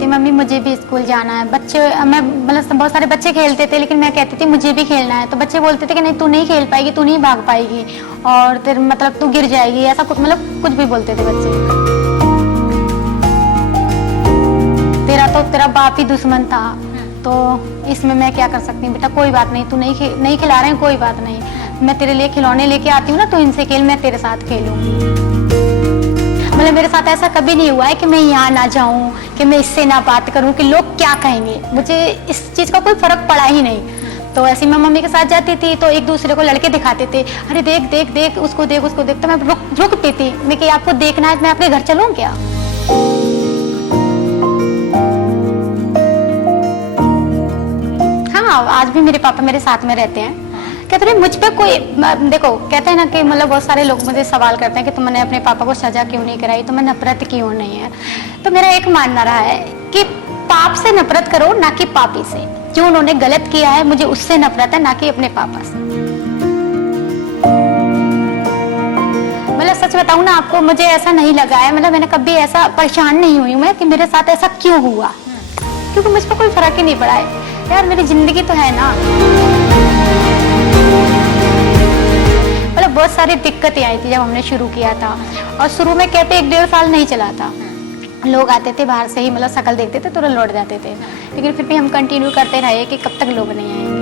थी मम्मी मुझे भी स्कूल जाना है, बच्चे मैं मतलब बहुत सारे बच्चे खेलते थे लेकिन मैं कहती थी मुझे भी खेलना है, तो बच्चे बोलते थे कि नहीं तू नहीं खेल पाएगी, तू नहीं भाग पाएगी और तेरे मतलब तू गिर जाएगी, ऐसा कुछ मतलब कुछ भी बोलते थे बच्चे। तेरा बाप ही दुश्मन था, तो इसमें मैं क्या कर सकती हूँ बेटा, कोई बात नहीं, तू नहीं खिला रहे हैं कोई बात नहीं, मैं तेरे लिए खिलौने लेके आती हूँ ना, तू इनसे खेल, मैं तेरे साथ खेलूंगी। मतलब मेरे साथ ऐसा कभी नहीं हुआ है कि मैं यहाँ ना जाऊँ, कि मैं इससे ना बात करूँ कि लोग क्या कहेंगे, मुझे इस चीज़ का कोई फर्क पड़ा ही नहीं। तो ऐसे मैं मम्मी के साथ जाती थी तो एक दूसरे को लड़के दिखाते थे, अरे देख देख देख उसको देख उसको देख, तो मैं रुकती थी, मैं कि आपको देखना है मैं अपने घर चलूँ क्या। हाँ, आज भी मेरे पापा मेरे साथ में रहते हैं। कहते हैं मुझ पे कोई, देखो कहते हैं ना कि मतलब बहुत सारे लोग मुझे सवाल करते हैं कि तुमने अपने पापा को सजा क्यों नहीं कराई, तुम्हें नफरत क्यों नहीं है। तो मेरा एक मानना रहा है कि पाप से नफरत करो ना कि पापी से, जो उन्होंने गलत किया है मुझे उससे नफरत है ना कि अपने पापा से। मतलब सच बताऊं ना आपको, मुझे ऐसा नहीं लगा है, मतलब मैंने कभी ऐसा परेशान नहीं हुई मैं कि मेरे साथ ऐसा क्यों हुआ, क्योंकि मुझ पर कोई फर्क ही नहीं पड़ा है यार, मेरी जिंदगी तो है ना। मतलब बहुत सारी दिक्कतें आई थी जब हमने शुरू किया था, और शुरू में कहते 1-1.5 साल नहीं चला था, लोग आते थे बाहर से ही, मतलब शक्ल देखते थे तुरंत लौट जाते थे, लेकिन फिर भी हम कंटिन्यू करते रहे कि कब तक लोग नहीं आएंगे।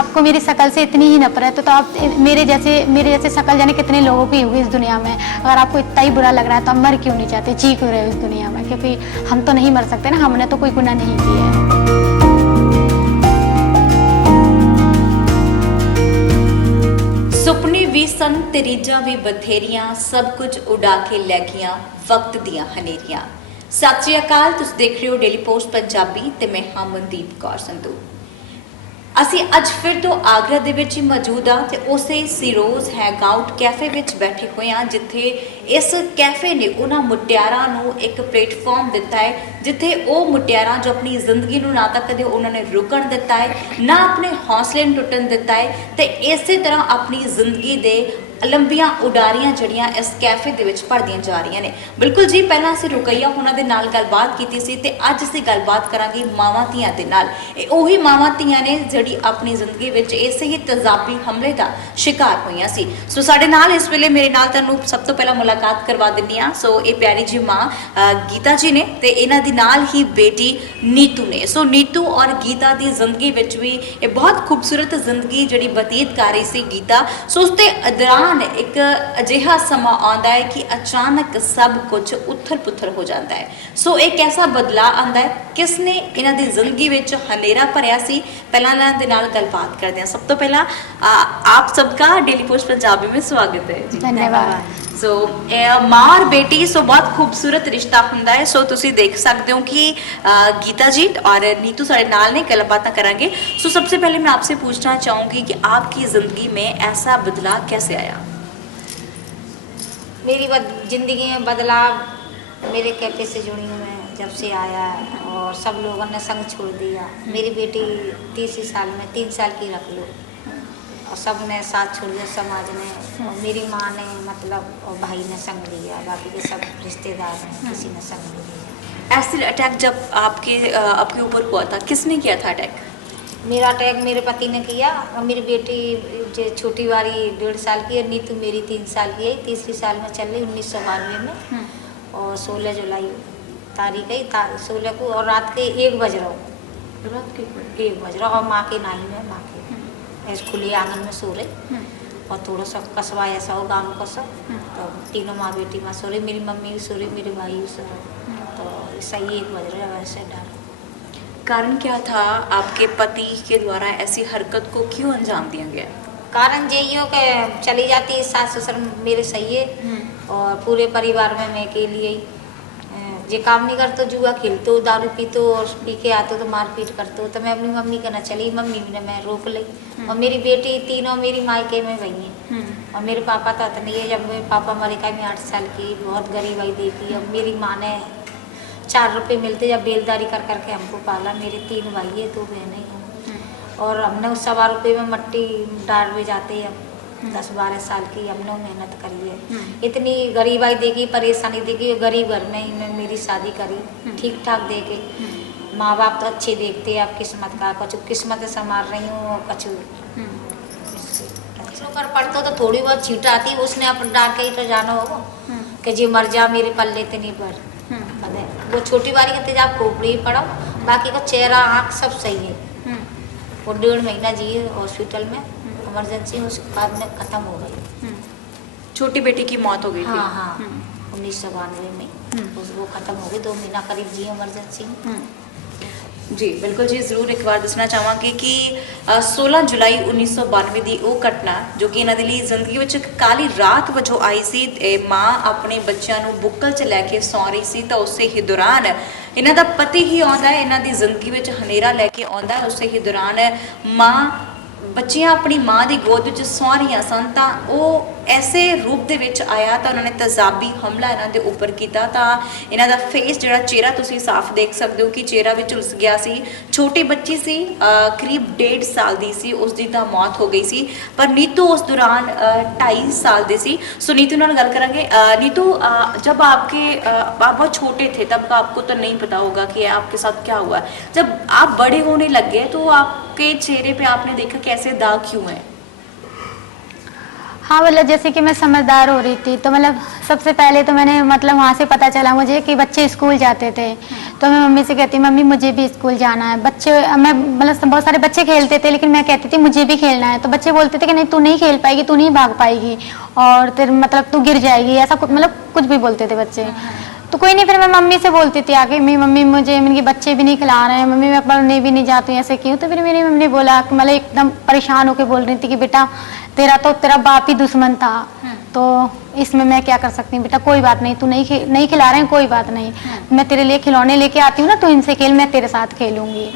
आपको मेरी शक्ल से इतनी ही नफरत है तो आप मेरे जैसे शक्ल जाने कितने लोगों की होगी इस दुनिया में। अगर आपको इतना ही बुरा लग रहा है तो आप मर क्यों नहीं चाहते, जी क्यों रहे हो इस दुनिया में, क्योंकि हम तो नहीं मर सकते ना, हमने तो कोई गुनाह नहीं किया है। सुपने भी सन ते रीझां भी बथेरियां, सब कुछ उड़ा के लै गईयां वक्त दियां हनेरियां। सत श्री अकाल, तुसीं देख रहे हो डेली पोस्ट पंजाबी ते मैं हां मनदीप कौर संधू। ਅਸੀਂ ਅੱਜ ਫਿਰ ਤੋਂ ਆਗਰਾ ਦੇ ਵਿੱਚ ਹੀ ਮੌਜੂਦ ਹਾਂ ਤੇ ਉਸੇ ਸਿਰੋਜ਼ ਹੈਂਗ ਆਊਟ ਕੈਫੇ ਵਿੱਚ ਬੈਠੇ ਹੋਏ ਹਾਂ, ਜਿੱਥੇ ਇਸ ਕੈਫੇ ਨੇ ਉਹਨਾਂ ਮੁਟਿਆਰਾਂ ਨੂੰ ਇੱਕ ਪਲੇਟਫਾਰਮ ਦਿੱਤਾ ਹੈ, ਜਿੱਥੇ ਉਹ ਮੁਟਿਆਰਾਂ ਜੋ ਆਪਣੀ ਜ਼ਿੰਦਗੀ ਨੂੰ ਨਾ ਤਾਂ ਕਦੇ ਉਹਨਾਂ ਨੇ ਰੁਕਣ ਦਿੱਤਾ ਹੈ, ਨਾ ਆਪਣੇ ਹੌਸਲੇ ਨੂੰ ਟੁੱਟਣ ਦਿੱਤਾ ਹੈ, ਤੇ ਇਸੇ ਤਰ੍ਹਾਂ ਆਪਣੀ ਜ਼ਿੰਦਗੀ ਦੇ ਲੰਬੀਆਂ ਉਡਾਰੀਆਂ ਜਿਹੜੀਆਂ ਇਸ ਕੈਫੇ ਦੇ ਵਿੱਚ ਭਰਦੀਆਂ ਜਾ ਰਹੀਆਂ ਨੇ। ਬਿਲਕੁਲ ਜੀ, ਪਹਿਲਾਂ ਅਸੀਂ ਰੁਕਈਆ ਉਹਨਾਂ ਦੇ ਨਾਲ ਗੱਲਬਾਤ ਕੀਤੀ ਸੀ ਤੇ ਅੱਜ ਅਸੀਂ ਗੱਲਬਾਤ ਕਰਾਂਗੇ ਮਾਵਾਂ ਧੀਆਂ ਦੇ ਨਾਲ। ਇਹ ਉਹੀ ਮਾਵਾਂ ਧੀਆਂ ਨੇ ਜਿਹੜੀ ਆਪਣੀ ਜ਼ਿੰਦਗੀ ਵਿੱਚ ਇਸੇ ਹੀ ਤੇਜ਼ਾਬੀ ਹਮਲੇ ਦਾ ਸ਼ਿਕਾਰ ਹੋਈਆਂ ਸੀ। ਸੋ ਸਾਡੇ ਨਾਲ ਇਸ ਵੇਲੇ ਮੇਰੇ ਨਾਲ ਤੁਹਾਨੂੰ ਸਭ ਤੋਂ ਪਹਿਲਾਂ ਮੁਲਾਕਾਤ ਕਰਵਾ ਦਿੰਦੀ ਹਾਂ। ਸੋ ਇਹ ਪਿਆਰੀ ਜੀ ਮਾਂ ਗੀਤਾ ਜੀ ਨੇ ਤੇ ਇਹਨਾਂ ਦੀ ਨਾਲ ਹੀ ਬੇਟੀ ਨੀਤੂ ਨੇ। ਸੋ ਨੀਤੂ ਔਰ ਗੀਤਾ ਦੀ ਜ਼ਿੰਦਗੀ ਵਿੱਚ ਵੀ ਇਹ ਬਹੁਤ ਖੂਬਸੂਰਤ ਜ਼ਿੰਦਗੀ ਜਿਹੜੀ ਬਤੀਤ ਕਰ ਰਹੀ ਸੀ ਗੀਤਾ। ਸੋ ਉਸ ਦੇ ਦੌਰਾਨ एक अजिहा समा आंदा है कि अचानक सब कुछ उथल पुथल हो जाता है। सो एक कैसा बदलाव आंदा है, किसने इन्हां दी जिंदगी विच हनेरा भरिया सी, पहला इन्हां दे नाल गलबात करदे हां। सब तो पहला आप सबका डेली पोस्ट पंजाबी में स्वागत है। धन्यवाद। सो माँ और बेटी सो बहुत खूबसूरत रिश्ता हुंदा है। सो तुसी देख सकते हो कि गीता जी और नीतू साडे नाल ने गलबात करांगे। सो सबसे पहले मैं आपसे पूछना चाहूँगी कि आपकी ज़िंदगी में ऐसा बदलाव कैसे आया? मेरी ज़िंदगी में बदलाव मेरे कैफे से जुड़ी हूँ मैं जब से आया, और सब लोगों ने संग छोड़ दिया। मेरी बेटी 30 साल में 3 साल की रख लो, और सब ने साथ छोड़ दिया समाज ने, और मेरी माँ ने मतलब और भाई ने संग लिया, बाकी के सब रिश्तेदार हैं किसी ने संग नहीं लिया। एसिड अटैक जब आपके ऊपर हुआ था, किसने किया था अटैक? मेरा अटैक मेरे पति ने किया, और मेरी बेटी जो छोटी वाली 1.5 साल की है, नीतू मेरी 3 साल की है, तीसरी साल में चल रही 1992 में, और 16 जुलाई तारीख है 16 को, और रात के 1 बज रहा हूँ, रात के 1 बज रहा, और माँ के नाई में माँ के ऐसे खुले आंगन में सो रहे, और थोड़ा सा कस्बा ऐसा हो गाँव का सब, तो तीनों माँ बेटी माँ सो रही, मेरी मम्मी भी सो रही, मेरे भाई भी सो रहे, तो सही 1 बज रहा है। वैसे डर कारण क्या था, आपके पति के द्वारा ऐसी हरकत को क्यों अंजाम दिया गया? कारण यही हो कि चली जाती सास ससुर मेरे सही है, और पूरे परिवार में मैं के लिए जे काम नहीं करते, जुआ खेलते, दारू पीते और पी के आते तो मारपीट करते, तो मैं अपनी मम्मी के ना चली, मम्मी ने मैं रोक ली, और मेरी बेटी तीनों मेरी मायके में वही हैं, और मेरे पापा तो इतनी है, जब मेरे पापा अमेरिका में 8 साल की बहुत गरीब आई देखी, और मेरी माँ ने 4 रुपये मिलते जब बेलदारी कर करके हमको पाला। मेरे 3 भाई है 2 बहनें हैं, और हमने उस 1.25 रुपये में मट्टी डाल में जाते हैं, 10-12 साल की हमने मेहनत करी है। इतनी गरीबाई देखी, परेशानी देखी, गरीब घर में ही मैं मेरी शादी करी, ठीक ठाक दे के। माँ बाप तो अच्छे देखते हैं, अब किस्मत का कुछ किस्मत संभाल रही हूँ, कुछ कर पड़ता तो थोड़ी बहुत छीट आती, उसने अपन डाल के ही तो जाना होगा कि जी मर जा, मेरे पल्ले तो नहीं पड़। वो छोटी बारी का तेजाब खोपड़ी पड़ा, बाकी का चेहरा आँख सब सही है। वो 1.5 महीना जी हॉस्पिटल में, इमरजेंसी, उसके बाद में ख़त्म हो गई। छोटी बेटी की मौत हो गई थी। हाँ 1992 में वो ख़त्म हो गई। 2 महीना करीब जी इमरजेंसी में। जी बिल्कुल जी, ਜ਼ਰੂਰ ਇੱਕ ਵਾਰ ਦੱਸਣਾ ਚਾਹਾਂਗੇ ਕਿ 16 ਜੁਲਾਈ 1992 ਦੀ ਉਹ ਘਟਨਾ ਜੋ ਕਿ ਇਹਨਾਂ ਦੇ ਲਈ ਜ਼ਿੰਦਗੀ ਵਿੱਚ ਇੱਕ ਕਾਲੀ ਰਾਤ ਵਜੋਂ ਆਈ ਸੀ। ਮਾਂ ਆਪਣੇ ਬੱਚਿਆਂ ਨੂੰ ਬੁੱਕਲ 'ਚ ਲੈ ਕੇ ਸੌਂ ਰਹੀ ਸੀ ਤਾਂ ਉਸੇ ਹੀ ਦੌਰਾਨ ਇਹਨਾਂ ਦਾ ਪਤੀ ਹੀ ਆਉਂਦਾ ਹੈ, ਇਹਨਾਂ ਦੀ ਜ਼ਿੰਦਗੀ ਵਿੱਚ ਹਨੇਰਾ ਲੈ ਕੇ ਆਉਂਦਾ ਹੈ। ਉਸੇ ਹੀ ਦੌਰਾਨ ਮਾਂ ਬੱਚੀਆਂ ਆਪਣੀ ਮਾਂ ਦੀ ਗੋਦ ਵਿੱਚ ਸੌਂ ਰਹੀਆਂ ਸਨ ਤਾਂ ਉਹ ਐਸੇ ਰੂਪ ਦੇ ਵਿੱਚ ਆਇਆ ਤਾਂ ਉਹਨਾਂ ਨੇ ਤੇਜ਼ਾਬੀ ਹਮਲਾ ਇਹਨਾਂ ਦੇ ਉੱਪਰ ਕੀਤਾ। ਤਾਂ ਇਹਨਾਂ ਦਾ ਫੇਸ ਜਿਹੜਾ ਚਿਹਰਾ ਤੁਸੀਂ ਸਾਫ਼ ਦੇਖ ਸਕਦੇ ਹੋ ਕਿ ਚਿਹਰਾ ਵੀ ਝੁਲਸ ਗਿਆ ਸੀ। ਛੋਟੀ ਬੱਚੀ ਸੀ, ਕਰੀਬ 1.5 ਸਾਲ ਦੀ ਸੀ, ਉਸ ਦੀ ਤਾਂ ਮੌਤ ਹੋ ਗਈ ਸੀ। ਪਰ ਨੀਤੂ ਉਸ ਦੌਰਾਨ 2.5 साल ਦੇ ਸੀ। सो नीतू ਨਾਲ ਗੱਲ ਕਰਾਂਗੇ। नीतू, जब आपके आप बहुत छोटे थे तब आपको तो नहीं पता होगा कि आपके साथ क्या हुआ। जब आप बड़े होने लग गए तो आपके चेहरे पे आपने देखा कि ऐसे दाग क्यों है? हाँ मतलब जैसे कि मैं समझदार हो रही थी तो मतलब सबसे पहले तो मैंने मतलब वहाँ से पता चला मुझे कि बच्चे स्कूल जाते थे। तो मैं मम्मी से कहती मम्मी मुझे भी स्कूल जाना है। बच्चे मैं मतलब बहुत सारे बच्चे खेलते थे लेकिन मैं कहती थी मुझे भी खेलना है। तो बच्चे बोलते थे कि नहीं तू नहीं खेल पाएगी, तू नहीं भाग पाएगी और तेरे मतलब तू गिर जाएगी, ऐसा कुछ मतलब कुछ भी बोलते थे बच्चे। तो कोई नहीं, फिर मैं मम्मी से बोलती थी आके मम्मी मुझे इनके बच्चे भी नहीं खिला रहे हैं, मम्मी मैं पढ़ने भी नहीं जाती हूँ, ऐसे क्यों। तो फिर मेरी मम्मी ने बोला कि मतलब एकदम परेशान होकर बोल रही थी कि बेटा तेरा बाप ही दुश्मन था, तो इसमें मैं क्या कर सकती हूँ बेटा, कोई बात नहीं, तू नहीं खिला रहे हैं कोई बात नहीं, मैं तेरे लिए खिलौने लेके आती हूँ ना, तो इनसे खेल, मैं तेरे साथ खेलूंगी।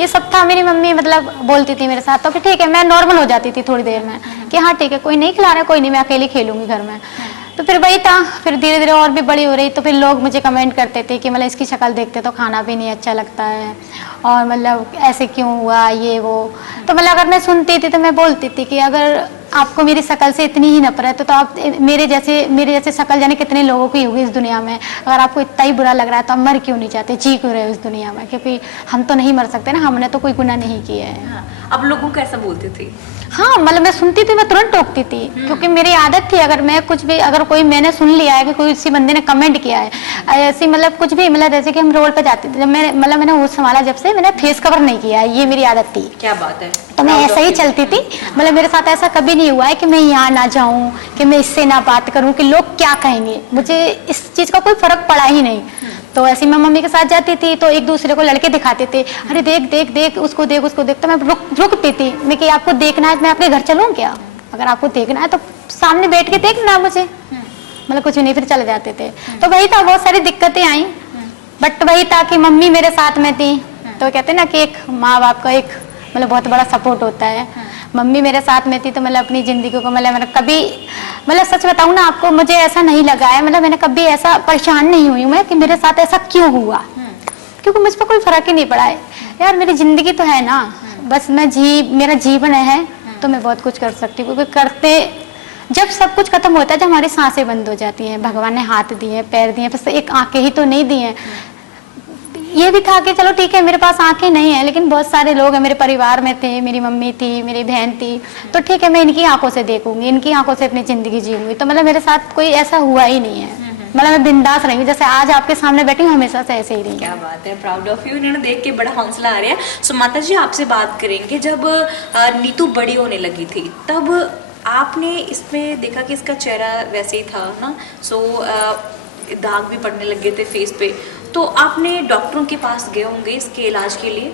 ये सब था। मेरी मम्मी मतलब बोलती थी मेरे साथ, तो फिर ठीक है मैं नॉर्मल हो जाती थी थोड़ी देर में कि हाँ ठीक है कोई नहीं खिला रहा है, कोई नहीं, मैं अकेली खेलूंगी घर में। तो फिर वही था। फिर धीरे धीरे और भी बड़ी हो रही तो फिर लोग मुझे कमेंट करते थे कि मतलब इसकी शक्ल देखते तो खाना भी नहीं अच्छा लगता है और मतलब ऐसे क्यों हुआ ये वो। तो मतलब अगर मैं सुनती थी तो मैं बोलती थी कि अगर आपको मेरी शक्ल से इतनी ही नफरत है तो आप मेरे जैसे शक्ल जाने कितने लोगों की होगी इस दुनिया में। अगर आपको इतना ही बुरा लग रहा है तो आप मर क्यों नहीं चाहते, जी क्यों रहे उस दुनिया में, क्योंकि हम तो नहीं मर सकते ना, हमने तो कोई गुनाह नहीं किया है। हाँ, अब लोगों को ऐसा बोलते थे। हाँ मतलब मैं सुनती थी, मैं तुरंत टोकती थी क्योंकि मेरी आदत थी। अगर मैं कुछ भी अगर कोई मैंने सुन लिया है कि कोई किसी बंदे ने कमेंट किया है ऐसी मतलब कुछ भी मतलब जैसे कि हम रोड पे जाते थे, जब मैंने होश संभाला जब से मैंने फेस कवर नहीं किया है, ये मेरी आदत थी। क्या बात है। तो मैं ऐसा ही चलती थी। मतलब मेरे साथ ऐसा कभी नहीं हुआ है कि मैं यहाँ ना जाऊँ, कि मैं इससे ना बात करूँ कि लोग क्या कहेंगे, मुझे इस चीज़ का कोई फर्क पड़ा ही नहीं। तो ऐसे मैं मम्मी के साथ जाती थी तो एक दूसरे को लड़के दिखाते थे, अरे देख देख देख उसको देख उसको देख। तो मैं रुकती थी, मैं कि आपको देखना है मैं आपके घर चलूँ क्या, अगर आपको देखना है तो सामने बैठ के देखना मुझे, मतलब कुछ नहीं, फिर चले जाते थे। तो वही था, बहुत सारी दिक्कतें आई बट वही था कि मम्मी मेरे साथ में थी। तो कहते ना कि एक माँ बाप का एक मतलब बहुत बड़ा सपोर्ट होता है। मम्मी मेरे साथ में थी तो मतलब अपनी ज़िंदगी को मतलब कभी मतलब सच बताऊँ ना आपको, मुझे ऐसा नहीं लगा है, मतलब मैंने कभी ऐसा परेशान नहीं हुई मैं कि मेरे साथ ऐसा क्यों हुआ, क्योंकि मुझ पर कोई फर्क ही नहीं पड़ा है। यार मेरी ज़िंदगी तो है ना, बस मेरा जीवन है तो मैं बहुत कुछ कर सकती हूँ। क्योंकि करते जब सब कुछ खत्म होता है, जब हमारी सांसें बंद हो जाती हैं, भगवान ने हाथ दिए पैर दिए, बस एक आंखें ही तो नहीं दी हैं। ये भी था कि चलो ठीक है मेरे पास आंखें नहीं है लेकिन बहुत सारे लोग हैं मेरे परिवार में थे, मेरी मम्मी थी, मेरी बहन थी, तो ठीक है मैं इनकी आंखों से देखूंगी, इनकी आंखों से अपनी जिंदगी जीऊंगी। तो मतलब मेरे साथ कोई ऐसा हुआ ही नहीं है, मतलब मैं बिंदास रही हूँ, जैसे आज आपके सामने बैठी हूँ हमेशा से ऐसे ही रही। क्या बात है, प्राउड ऑफ यू। इन्होंने देख के बड़ा हौसला आ रहा है। सो माता जी आपसे बात करेंगे, जब नीतू बड़ी होने लगी थी तब आपने इसमें देखा कि इसका चेहरा वैसे ही था ना, सो दाग भी पड़ने लगे थे फेस पे, तो आपने डॉक्टरों के पास गए होंगे इसके इलाज के लिए?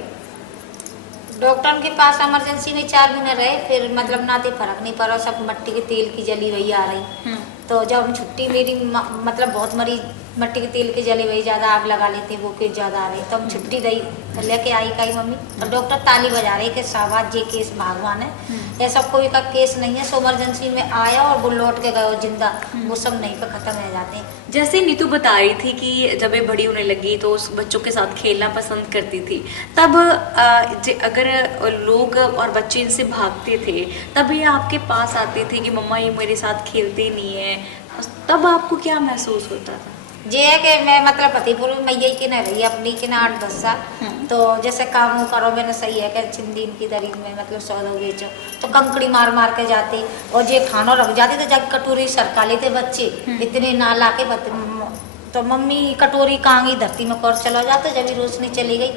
डॉक्टर के पास इमरजेंसी में 4 महीने रहे, फिर मतलब ना तो फर्क नहीं पड़ा, सब मट्टी के तेल की जली वही आ रही। तो जब हम छुट्टी मेरी मतलब बहुत मरीज मट्टी के तेल के जले वही ज़्यादा आग लगा लेते, वो केस ज़्यादा आ रही। तो हम छुट्टी रही तो लेके आई कही मम्मी, और डॉक्टर ताली बजा रहे कि शाबाश ये केस भगवान है, ऐसा कोई का केस नहीं है। सो इमरजेंसी में आया और वो लौट के गए जिंदा, वो सब नहीं पे खत्म रह जाते हैं। जैसे नीतू बता रही थी कि जब ये बड़ी होने लगी तो उस बच्चों के साथ खेलना पसंद करती थी, तब अगर लोग और बच्चे इनसे भागते थे तब ये आपके पास आते थे कि मम्मा ये मेरे साथ खेलते नहीं है, तब आपको क्या महसूस होता था? ये है कि मैं मतलब फतेहपुर में मैया के न रही अपनी के ना 8-10 साल, तो जैसे काम वो करो मैंने सही है कि छिंदीन की दरीज में मतलब सौदा बेचो तो कंकड़ी मार मार के जाते, और ये खाना रख जाते तो जब कटोरी सरका लेते बच्चे इतने ना ला के तो मम्मी कटोरी कांगी धरती में कर चला जाता। जब रोशनी चली गई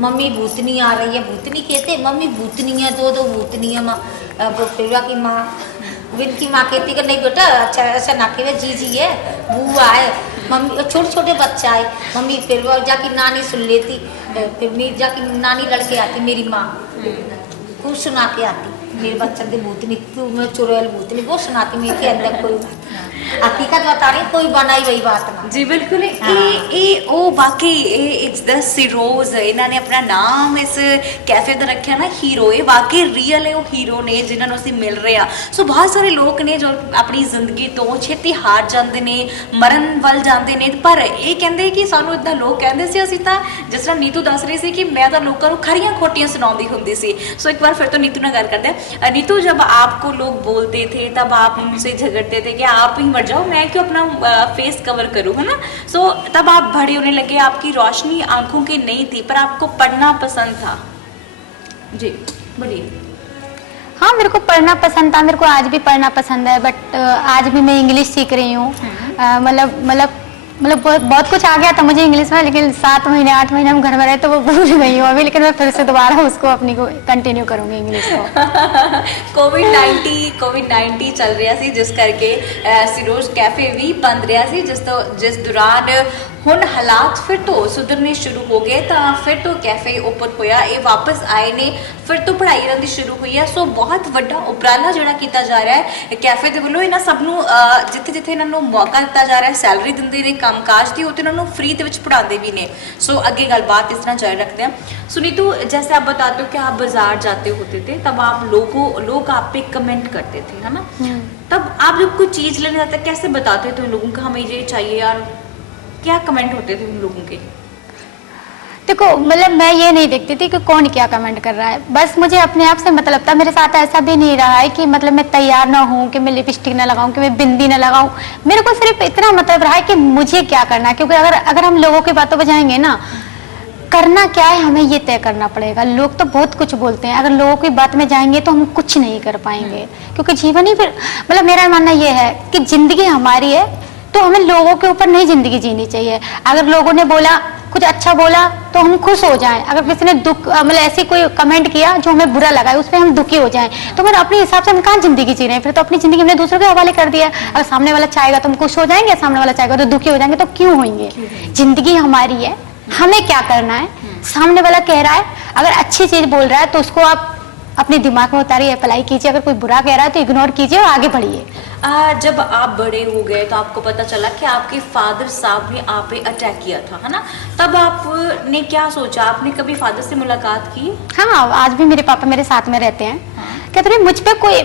मम्मी भूतनी आ रही है, भूतनी कहते मम्मी भूतनी है, दो भूतनी है माँ पिलवा की माँ, विन की माँ कहती कि नहीं बेटा अच्छा ऐसा ना के जीजी है, बुआ है, मम्मी छोटे छोटे बच्चा है, मम्मी फिर वो जाके नानी सुन लेती, फिर मेरी जाके नानी लड़के आती, मेरी माँ खूब सुना के आती मेरे बच्चन की भूतनी, तू मैं चुड़ैल भूतनी वो सुनाती मेरे के अंदर कोई बात हकीकत बता रही कोई बनाई वही बात ना। जी बिल्कुल। ओ वाकई इट्स द सिरोज, इन्होंने अपना नाम इस कैफे का रखा ना हीरो, ये वाकई रियल है वो हीरो ने जिन्होंने ਅਸੀਂ मिल रहे ਆ। सो बहुत सारे लोग ने जो अपनी जिंदगी तो छेती हार जाते ने, मरण ਵੱਲ ਜਾਂਦੇ ਨੇ, पर ये कहते कि सानू इतना लोग कहते सी, ਅਸੀਂ ਤਾਂ जिस तरह नीतू दस रही थी कि मैं तो लोगों को खरियां खोटियां सुनाती होंगी सी। सो एक बार फिर तो नीतू नाल गल करते हैं। नीतू जब आपको लोग बोलते थे तब आप उनसे झगड़ते थे कि आप ही मर जाओ मैं क्यों अपना फेस कवर करूं, है ना? सो तब आप बड़े होने लगे, आपकी रोशनी आंखों की नहीं थी पर आपको पढ़ना पसंद था। जी बोलिए। हाँ मेरे को पढ़ना पसंद था, मेरे को आज भी पढ़ना पसंद है, बट आज भी मैं इंग्लिश सीख रही हूँ। मतलब बहुत कुछ आ गया था मुझे इंग्लिश में, लेकिन 7 महीने 8 महीने हम घर में रहे तो वो भूल गई हूँ अभी, लेकिन मैं फिर से दोबारा उसको अपनी को कंटिन्यू करूँगी इंग्लिश को। कोविड-19 चल रहा सी जिस करके सिरोज कैफे भी बंद रहा सी, जिस दौरान हुण हालात फिर तो सुधरने शुरू हो गए, तो फिर तो कैफे ओपन होया, ये वापस आए ने, फिर तो पढ़ाई इन्हां दी शुरू हुई है। सो बहुत वड्डा उपराला जिहड़ा कीता जा रहा है कैफे दे वल्लों, इन्हां सब नूं जिथे जिथे इन्हां नूं मौका दिता जा रहा है, सैलरी दिंदे ने कामकाज दी, उत्थे इन्हां नूं फ्री दे विच पढ़ाते भी ने। सो अगे गलबात इस तरह जारी रखते हैं। सुनीतू जैसे आप बताते हो कि आप बाजार जाते होते थे तब आप लोग आप पे कमेंट करते थे, है ना? तब आप जब कोई चीज़ लेने जाते कैसे बताते थे उन लोगों को हमें ये चाहिए यार, क्या कमेंट होते थे उन लोगों के? देखो मतलब मैं ये नहीं देखती थी कि कौन क्या कमेंट कर रहा है, बस मुझे अपने आप से मतलब था। मेरे साथ ऐसा भी नहीं रहा है कि मतलब मैं तैयार ना हूँ, कि मैं लिपस्टिक ना लगाऊं, कि मैं बिंदी ना लगाऊं। मेरे को सिर्फ इतना मतलब रहा है कि मुझे क्या करना है, क्योंकि अगर हम लोगों की बातों पर जाएंगे ना, करना क्या है हमें ये तय करना पड़ेगा। लोग तो बहुत कुछ बोलते हैं, अगर लोगों की बात में जाएंगे तो हम कुछ नहीं कर पाएंगे, क्योंकि जीवन ही फिर मतलब मेरा मानना ये है कि जिंदगी हमारी है, तो हमें लोगों के ऊपर नहीं जिंदगी जीनी चाहिए। अगर लोगों ने बोला कुछ अच्छा बोला तो हम खुश हो जाएं, अगर किसी ने दुख मतलब ऐसी कोई कमेंट किया जो हमें बुरा लगा है उस पर हम दुखी हो जाएं, तो फिर अपने हिसाब से हम कहाँ जिंदगी जी रहे हैं? फिर तो अपनी जिंदगी हमने दूसरों के हवाले कर दिया। अगर सामने वाला चाहेगा तो हम खुश हो जाएंगे, सामने वाला चाहेगा तो दुखी हो जाएंगे, तो क्यों होंगे? जिंदगी हमारी है, हमें क्या करना है? सामने वाला कह रहा है, अगर अच्छी चीज बोल रहा है तो उसको आप अपने दिमाग में उतारिए, अप्लाई कीजिए। अगर कोई बुरा कह रहा है तो इग्नोर कीजिए और आगे बढ़िए। जब आप बड़े हो गए तो आपको पता चला कि आपके फादर साहब ने आप पे अटैक किया था, है ना? तब आपने क्या सोचा? आपने कभी फादर से मुलाकात की? हाँ, आज भी मेरे पापा मेरे साथ में रहते हैं। कहते हैं मुझ पे कोई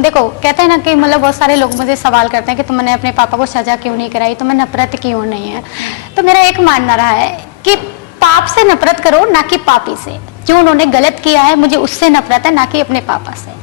देखो कहते हैं ना कि मतलब बहुत सारे लोग मुझे सवाल करते हैं कि तुमने अपने पापा को सजा क्यों नहीं कराई, तुम्हें नफरत क्यों नहीं है? तो मेरा एक मानना रहा है कि पाप से नफरत करो, ना कि पापी से। जो उन्होंने गलत किया है मुझे उससे नफरत है, ना कि अपने पापा से।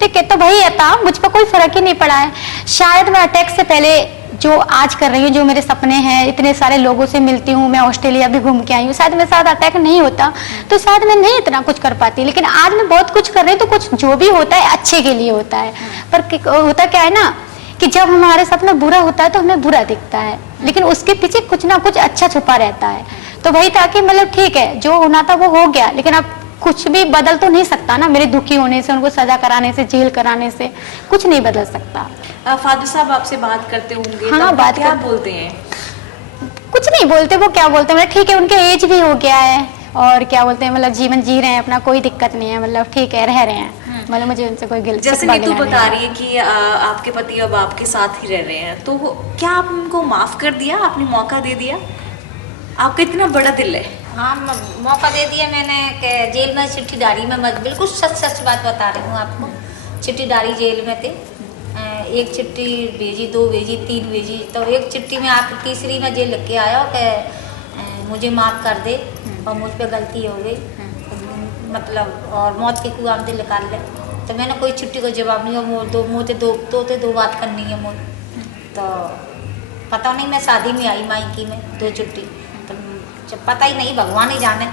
ठीक है, तो भाई था, मुझ पर कोई फर्क ही नहीं पड़ा है। शायद मैं अटैक से पहले जो आज कर रही हूँ, जो मेरे सपने हैं, इतने सारे लोगों से मिलती हूँ, मैं ऑस्ट्रेलिया भी घूम के आई हूँ, शायद मेरे साथ अटैक नहीं होता तो शायद मैं नहीं इतना कुछ कर पाती। लेकिन आज मैं बहुत कुछ कर रही हूँ, तो कुछ जो भी होता है अच्छे के लिए होता है। पर होता क्या है ना कि जब हमारे साथ में बुरा होता है तो हमें बुरा दिखता है, लेकिन उसके पीछे कुछ ना कुछ अच्छा छुपा रहता है। तो वही था कि मतलब ठीक है, जो होना था वो हो गया, लेकिन अब कुछ भी बदल तो नहीं सकता ना। मेरे दुखी होने से, उनको सजा कराने से, जेल कराने से कुछ नहीं बदल सकता। फादर साहब आपसे बात करते होंगे? हाँ, बात क्या बोलते हैं? कुछ नहीं बोलते, वो क्या बोलते हैं, ठीक है उनके एज भी हो गया है और क्या बोलते हैं मतलब जीवन जी रहे हैं अपना, कोई दिक्कत नहीं है, मतलब ठीक है, रह रहे हैं, मतलब मुझे उनसे कोई गिल्ट जैसे नीतू बता रही है कि आपके पति अब आपके साथ ही रह रहे हैं, तो क्या आप उनको माफ कर दिया, आपने मौका दे दिया? आपका इतना बड़ा दिल है। हाँ, मौका दे दिया मैंने कि जेल में चिट्ठी डाली। मैं बिल्कुल सच सच बात बता रही हूँ आपको। चिट्ठी डाली जेल में थे, एक चिट्ठी भेजी, 2 भेजी, 3 भेजी, तो एक चिट्ठी में आप तीसरी में जेल लिख के आया कि मुझे माफ़ कर दे और मुझ पर गलती हो गई, मतलब और मौत के कुआं में निकाल ले। तो मैंने कोई चिट्ठी को जवाब नहीं, और मुँह से दो बात करनी है मुझे। तो पता नहीं, मैं शादी में आई मायकी में 2 चिट्ठी, तो जब पता ही नहीं, भगवान ही जाने।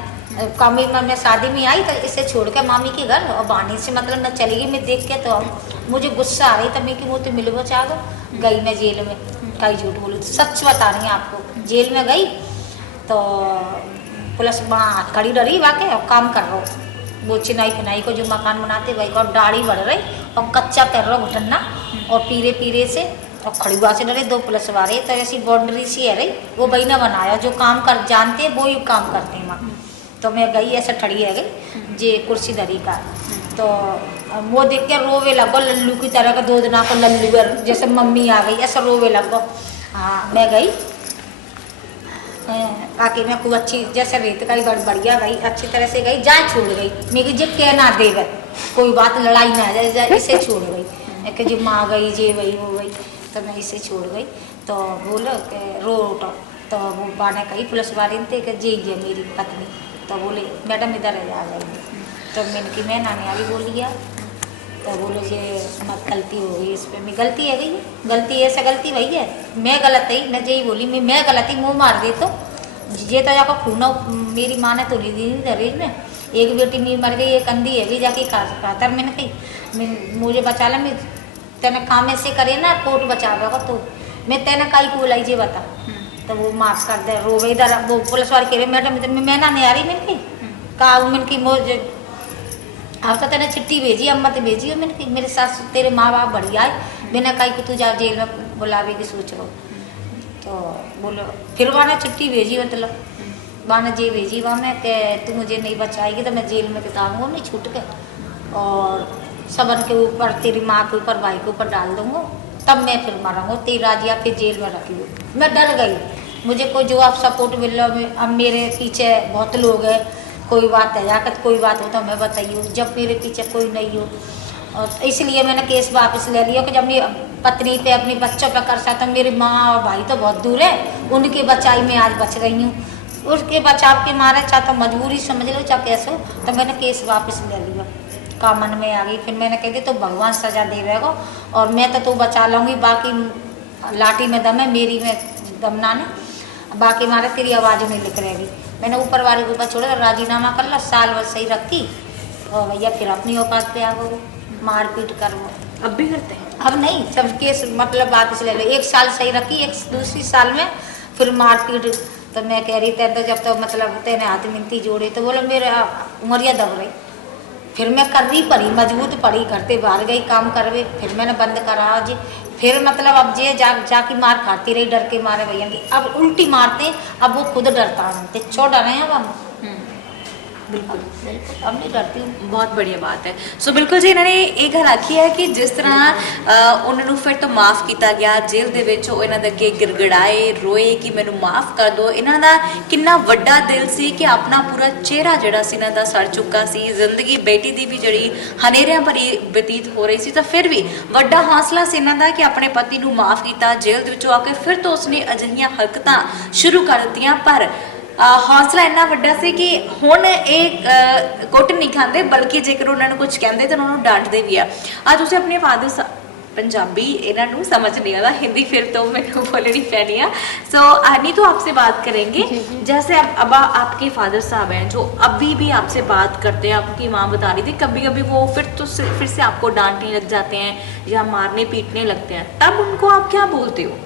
कमी में मैं शादी में आई तो इसे छोड़ के मामी के घर, और बहाने से मतलब मैं चली गई। मैं देख के तो मुझे गुस्सा आ रही था, मैं कि वो तो मिलवा चाह गई मैं जेल में, कहीं झूठ बोलूँ, सच बता रही हूँ आपको। जेल में गई तो पुलिस वहाँ खड़ी डरी वाके, और काम कर रहा हूँ वो चिनाई फिनाई को जो मकान बनाते भाई, और दाढ़ी बढ़ रही और कच्चा कर रहा घुटना, और पीरे पीरे से और खड़ुआ से डरे 2 पुलिस वाले। तो ऐसी बाउंड्री सी है रही, वो भाई ने बनाया, जो काम कर जानते हैं वो ही काम करते हैं वहाँ। तो मैं गई ऐसे ठड़ी है गई जे कुर्सी धरी का, तो वो देख के रोवे लगो लल्लू की तरह का, 2 दिन को लल्लू जैसे मम्मी आ गई ऐसा रोवे लगो। हाँ, मैं गई आके मैं खूब अच्छी जैसे रेत का ही बढ़िया गई, अच्छी तरह से गई, जाए छोड़ गई। मेरी जे कहना देवे कोई बात लड़ाई ना आ जाए, इसे छोड़ गई कि जो माँ गई जे वही हो गई, तो मैं इसे छोड़ गई। तो बोलो कि रो उठो, तो वो बाने कही पुलिस वाले थे कि जी जे मेरी पत्नी, तो बोले मैडम इधर आ गई। तो मैंने कि मैं नानी वाली बोली गया, तो बोलो ये मत गलती हो गई, इस पर मैं गलती है गई, गलती ऐसा गलती वही है, मैं गलत है, मैं यही बोली मैं गलत ही, मुँह मार दे तो ये तो जाकर खूना मेरी माँ ने तो ली दी दहेज में। एक बेटी मेरी मर गई, एक अंधी है भी जाके खातर। मैंने कही मुझे बचा ला, मैं तेने काम ऐसे करे ना कोर्ट बचावेगा, तो मैं तेने काई को बुलाई जे बता। तो वो माफ कर दे, रो इधर वो पुलिस वाले कह रहे मैडम मैं ना नहीं आ रही, मैंने कहा मैंने की मोज अब तो तेने चिट्ठी भेजी, अम्मा तो भेजी है, मैंने मेरे साथ तेरे माँ बाप बढ़िया है, बिना कहीं को तू जा जेल में बुलावे की सोच रहा। तो बोलो फिर वहाँ चिट्ठी भेजी, मतलब वहाँ जे भेजी वहाँ में कि तू मुझे नहीं बचाएगी तो मैं जेल में बिताऊँगा, नहीं छूट के, और सबन के ऊपर तेरी माँ के ऊपर भाई के ऊपर डाल दूँगा, तब मैं फिर मरूँगा, तेरा दिया फिर जेल में रखी हो। मैं डर गई, मुझे कोई जवाब सपोर्ट मिल रहा। अब मेरे पीछे बहुत लोग हैं, कोई बात है जाकर कोई बात हो तो मैं बताइए, जब मेरे पीछे कोई नहीं हो। और इसलिए मैंने केस वापस ले लिया कि जब मेरी पत्नी पे अपने बच्चों पे कर सकता, मेरी माँ और भाई तो बहुत दूर है, उनकी बचाई में आज बच रही हूँ। उसके बचाव के मारे चाहे तो मजबूरी समझ लो चाहे कैसे हो, तो मैंने केस वापस ले लिया। का मन में आ गई, फिर मैंने कह दी तो भगवान सजा दे रहेगा, और मैं तो बचा लूँगी, बाकी लाठी में दम है, मेरी में दम ना ने, बाकी मारे तेरी आवाज़ में लिख रहेगी। मैंने ऊपर वाले के ऊपर छोड़ा, राजीनामा कर लो, साल भर सही रखी, और भैया फिर अपनी औकात पे आ गए, मारपीट कर वो। अब भी करते हैं? अब नहीं, जब केस मतलब वापस ले लो, 1 साल सही रखी, एक दूसरी साल में फिर मारपीट। तो मैं कह रही थी तो जब तो मतलब तेने हाथ मिनती जोड़े, तो बोला मेरे उमरिया दब रही, फिर मैं करनी पड़ी, मजबूत पड़ी, करते बाहर गई काम करवे, फिर मैंने बंद करा जी। फिर मतलब अब जे जाके मार खाती रही डर के मारे भैया की, अब उल्टी मारते, अब वो खुद डरता है, छो डरे हैं अब हम। बिल्कुल बिल्कुल अब नहीं डरती हूँ। बहुत बढ़िया बात है। सो बिल्कुल जी, ਇਹਨਾਂ ਨੇ ਇਹ ਗੱਲ ਆਖੀ ਹੈ ਕਿ ਜਿਸ ਤਰ੍ਹਾਂ ਉਹਨਾਂ ਨੂੰ ਫਿਰ ਤੋਂ ਮਾਫ ਕੀਤਾ ਗਿਆ ਜੇਲ੍ਹ ਦੇ ਵਿੱਚ, ਉਹ ਇਹਨਾਂ ਦੇ ਅੱਗੇ ਗਿੜਗੜਾਏ, ਰੋਏ ਕਿ ਮੈਨੂੰ ਮਾਫ ਕਰ ਦਿਓ। ਇਹਨਾਂ ਦਾ ਕਿੰਨਾ ਵੱਡਾ ਦਿਲ ਸੀ ਕਿ ਆਪਣਾ ਪੂਰਾ ਚਿਹਰਾ ਜਿਹੜਾ ਸੀ ਇਹਨਾਂ ਦਾ ਸੜ ਚੁੱਕਾ ਸੀ, ਜ਼ਿੰਦਗੀ ਬੇਟੀ ਦੀ ਵੀ ਜਿਹੜੀ ਹਨੇਰਿਆਂ ਭਰੀ ਬਤੀਤ ਹੋ ਰਹੀ ਸੀ, ਤਾਂ ਫਿਰ ਵੀ ਵੱਡਾ ਹੌਸਲਾ ਸੀ ਇਹਨਾਂ ਦਾ ਕਿ ਆਪਣੇ ਪਤੀ ਨੂੰ ਮਾਫ ਕੀਤਾ। ਜੇਲ੍ਹ ਦੇ ਵਿੱਚੋਂ ਆ ਕੇ ਫਿਰ ਤੋਂ ਉਸਨੇ ਅਜਿਹੀਆਂ ਹਰਕਤਾਂ ਸ਼ੁਰੂ ਕਰ ਦਿੱਤੀਆਂ, ਪਰ ਹੌਸਲਾ ਇੰਨਾ ਵੱਡਾ ਸੀ ਕਿ ਹੁਣ ਇਹ ਕੁੱਟ ਨਹੀਂ ਖਾਂਦੇ, ਬਲਕਿ ਜੇਕਰ ਉਹਨਾਂ ਨੂੰ ਕੁਝ ਕਹਿੰਦੇ ਤਾਂ ਉਹਨਾਂ ਨੂੰ ਡਾਂਟਦੇ ਵੀ ਆ। ਅੱਜ ਤੁਸੀਂ ਆਪਣੇ ਫਾਦਰ पंजाबी इन्हों समझ नहीं आता, हिंदी फिर तो मैंने बोलनी पैनी है। सो हनी तो आपसे बात करेंगे, जैसे अब आपके फादर साहब हैं जो अभी भी आपसे बात करते हैं, आपकी माँ बता रही थी कभी कभी वो फिर से आपको डांटने लग जाते हैं या मारने पीटने लगते हैं, तब उनको आप क्या बोलते हो?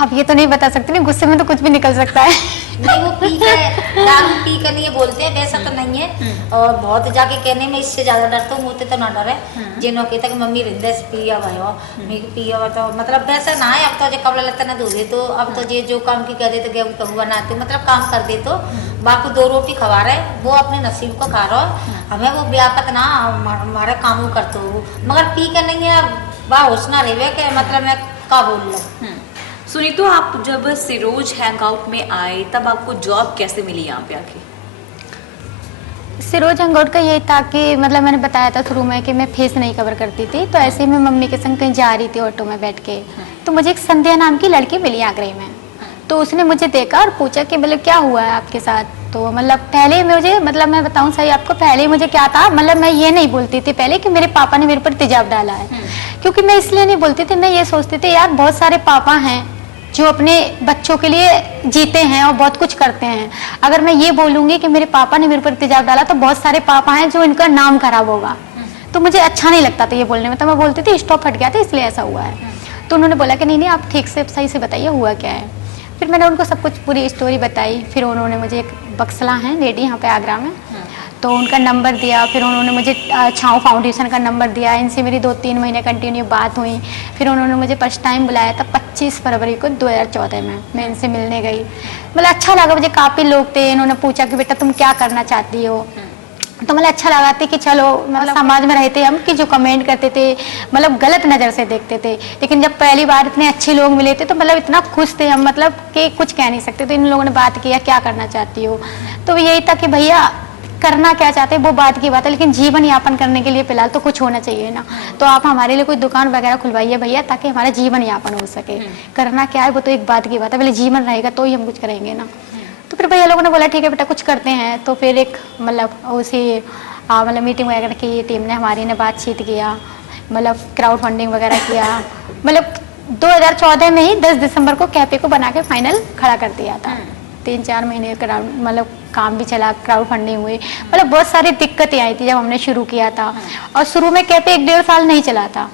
अब ये तो नहीं बता सकते, नहीं गुस्से में तो कुछ भी निकल सकता है। नहीं वो पी के दारू पी कर नहीं बोलते हैं, वैसा तो नहीं है। और बहुत जाके कहने में इससे ज्यादा डरता हूँ, होते तो ना डरे जिन्हों कहता कि मम्मी रिंदे से पिया भयो मैं पिया हुआ, तो मतलब वैसा ना है। अब तो जो कपड़ा लत्ता ना धो दे, तो अब तो ये जो काम की कर दे तो गेहूँ कहूँ बनाते, मतलब काम कर दे, तो बापू 2 रोटी खवा रहे, वो अपने नसीब को खा रहा है, हमें वो व्यापक ना हमारे काम करते हो, मगर पी के नहीं है बा होश ना रहे के, मतलब मैं का बोल रहा। सुनीतो, आप जब सिरोज हैंगआउट में आए तब आपको जॉब कैसे मिली यहाँ पे आके? सिरोज हैंगआउट का यही था कि मतलब मैंने बताया था शुरू में कि मैं फेस नहीं कवर करती थी, तो ऐसे ही मैं मम्मी के संग कहीं जा रही थी ऑटो में बैठ के, तो मुझे एक संध्या नाम की लड़की मिली आगरे में। तो उसने मुझे देखा और पूछा कि मतलब क्या हुआ है आपके साथ। तो मतलब पहले मुझे, मतलब मैं बताऊं सही आपको, पहले मुझे क्या था, मतलब मैं ये नहीं बोलती थी पहले कि मेरे पापा ने मेरे पर तेजाब डाला है, क्योंकि मैं इसलिए नहीं बोलती थी, मैं ये सोचती थी यार बहुत सारे पापा हैं जो अपने बच्चों के लिए जीते हैं और बहुत कुछ करते हैं। अगर मैं ये बोलूंगी कि मेरे पापा ने मेरे पर तेजाब डाला तो बहुत सारे पापा हैं जो इनका नाम खराब होगा, तो मुझे अच्छा नहीं लगता था ये बोलने में। तो मैं बोलती थी स्टॉप फट गया था इसलिए ऐसा हुआ है। तो उन्होंने बोला कि नहीं आप ठीक से सही से बताइए हुआ क्या है। फिर मैंने उनको सब कुछ पूरी स्टोरी बताई। फिर उन्होंने मुझे एक बक्सला है लेडी यहाँ पे आगरा में, तो उनका नंबर दिया। फिर उन्होंने मुझे छाँव फाउंडेशन का नंबर दिया। इनसे मेरी 2-3 महीने कंटिन्यू बात हुई। फिर उन्होंने मुझे फर्स्ट टाइम बुलाया था 25 फरवरी को 2014 में, मैं इनसे मिलने गई। मतलब अच्छा लगा मुझे, काफ़ी लोग थे। इन्होंने पूछा कि बेटा तुम क्या करना चाहती हो, तो मतलब अच्छा लगा था कि चलो, मतलब समाज में रहते हम कि जो कमेंट करते थे मतलब गलत नज़र से देखते थे, लेकिन जब पहली बार इतने अच्छे लोग मिले थे तो मतलब इतना खुश थे हम, मतलब कि कुछ कह नहीं सकते। तो इन लोगों ने बात किया क्या करना चाहती हो, तो यही था कि भैया करना क्या चाहते हैं वो बात की बात है, लेकिन जीवन यापन करने के लिए फिलहाल तो कुछ होना चाहिए ना। तो आप हमारे लिए कोई दुकान वगैरह खुलवाइए भैया, ताकि हमारा जीवन यापन हो सके। करना क्या है वो तो एक बात की बात है, पहले जीवन रहेगा तो ही हम कुछ करेंगे ना। तो फिर भैया लोगों ने बोला ठीक है बेटा कुछ करते हैं। तो फिर एक मतलब उसी मतलब मीटिंग वगैरह की टीम ने हमारी ने बातचीत किया, मतलब क्राउड फंडिंग वगैरह किया। मतलब 2014 में ही 10 दिसंबर को कैफे को बना के फाइनल खड़ा कर दिया था। 3-4 महीने क्राउड मतलब काम भी चला, क्राउड फंडिंग हुई। मतलब बहुत सारी दिक्कतें आई थी जब हमने शुरू किया था। और शुरू में कैफे 1-1.5 साल नहीं चला था,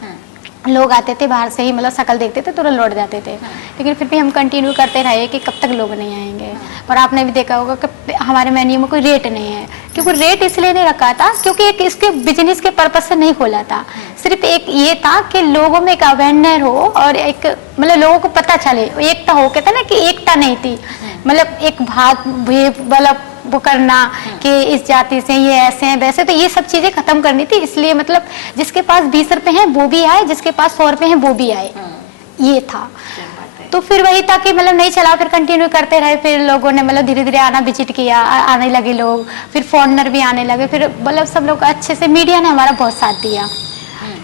लोग आते थे बाहर से ही, मतलब शक्ल देखते थे तुरंत लौट जाते थे। लेकिन फिर भी हम कंटिन्यू करते रहे कि कब तक लोग नहीं आएंगे। और आपने भी देखा होगा कि हमारे मेन्यू में कोई रेट नहीं है, क्योंकि रेट इसलिए नहीं रखा था क्योंकि एक इसके बिजनेस के पर्पज से नहीं खोला था। सिर्फ एक ये था कि लोगों में एक अवेयरनेस हो और एक मतलब लोगों को पता चले, एकता हो। कहते ना कि एकता नहीं थी, मतलब एक भाग मतलब वो करना कि इस जाति से ये ऐसे हैं वैसे, तो ये सब चीजें खत्म करनी थी। इसलिए मतलब जिसके पास 20 रुपए हैं वो भी आए, जिसके पास 100 रुपए हैं वो भी आए, ये था। तो फिर वही था कि मतलब नहीं चला, फिर कंटिन्यू करते रहे। फिर लोगों ने मतलब धीरे धीरे आना विजिट किया, आने लगे लोग, फिर फॉरनर भी आने लगे। फिर मतलब सब लोग अच्छे से, मीडिया ने हमारा बहुत साथ दिया।